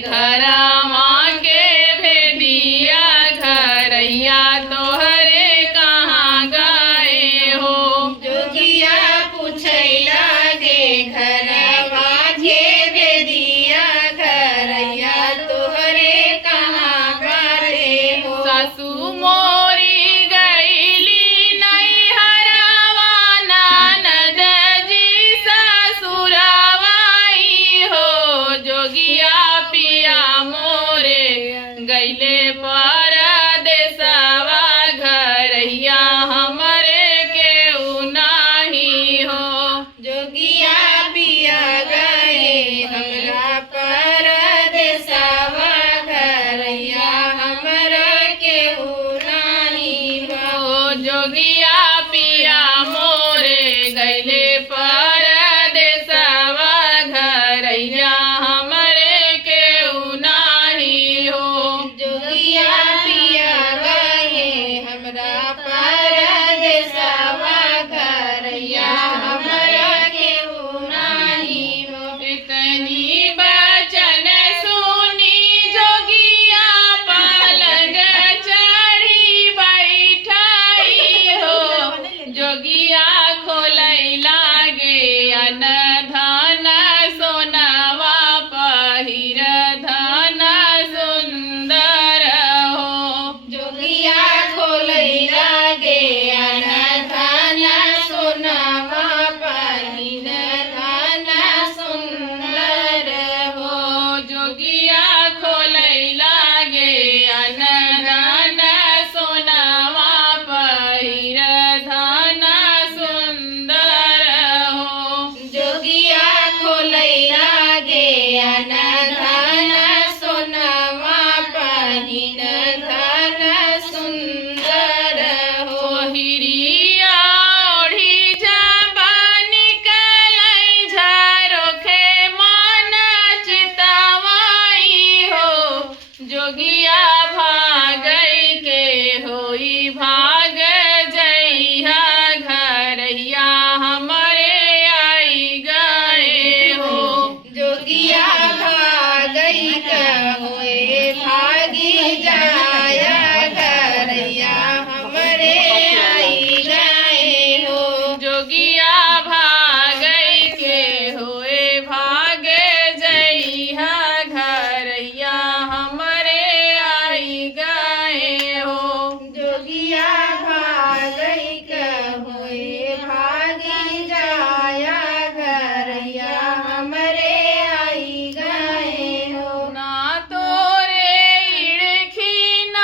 घरवा के भेदिया घरैया तोहरे कहाँ गए हो। जोगिया पूछैला गे घरवा के भेदिया घरैया तोहरे कहाँ गए हो। सासू मोरी गईली नैहरवा ननद जी ससुरवाई हो। जोगिया पिया मोरे गईले परदेसवा घरैया हमरे केहू नाही हो। जोगिया पिया गए हमरा परदेसवा घरैया हमरा केहू नाही हो। जोगिया पिया मोरे गईले परदेसवा घरैया हमरे केहू नाही हो। जोगिया पिया गए हमरा परदेसवा घरैया हमरा केहू नाही हो। इतनी बचन सुनी जोगिया पलंग चढ़ी बैठाई हो। जोगिया खोलै लागे अन धन सोनवा पहिर धन सुंदर हो। जोगिया खोलै लागे अनधन सोनवा पहिन धन सुंदर हो। जोगिया खोलै लागे अन धन सोनवा पहिर धन सुंदर हो। जोगिया खोलै लागे अनधन सोनवा पहिन धन सुंदर हो। हिरिया ओढ़ी जाबा निकलै झरोखे मन चितवाई हो। जोगिया भागै के होई भाग जइहा घरैया हमरे आई गए हो। जोगिया भागई का होए भागी जाया घरैया हमरे आई गए हो। जोगिया भागै के होए भाग जइहा घरैया हमरे आई गए हो। जोगिया भागई का होए भागी जाया घरैया हमरे आई गए हो। ना तोरे इड़खी न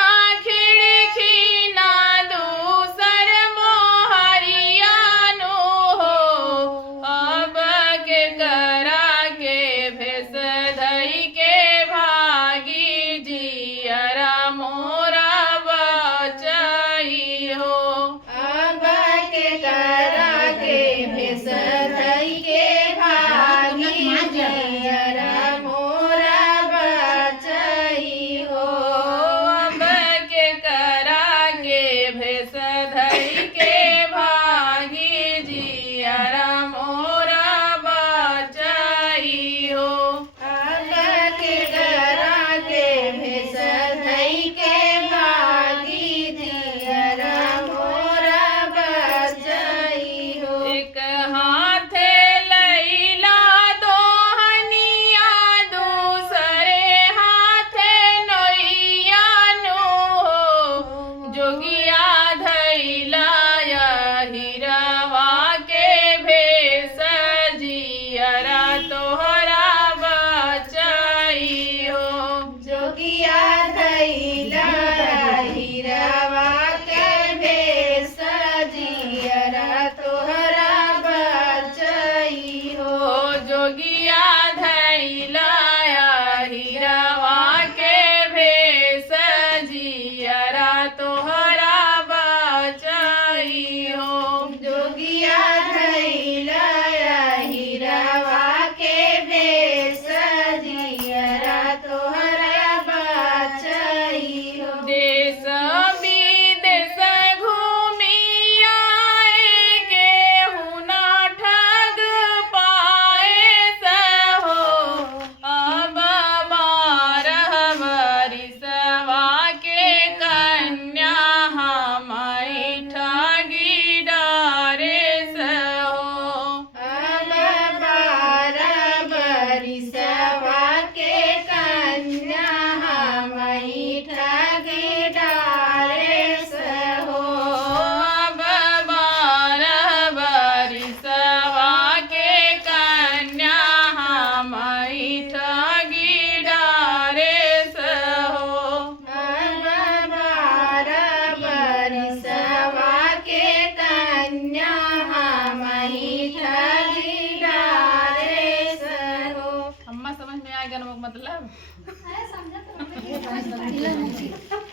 गाना का मतलब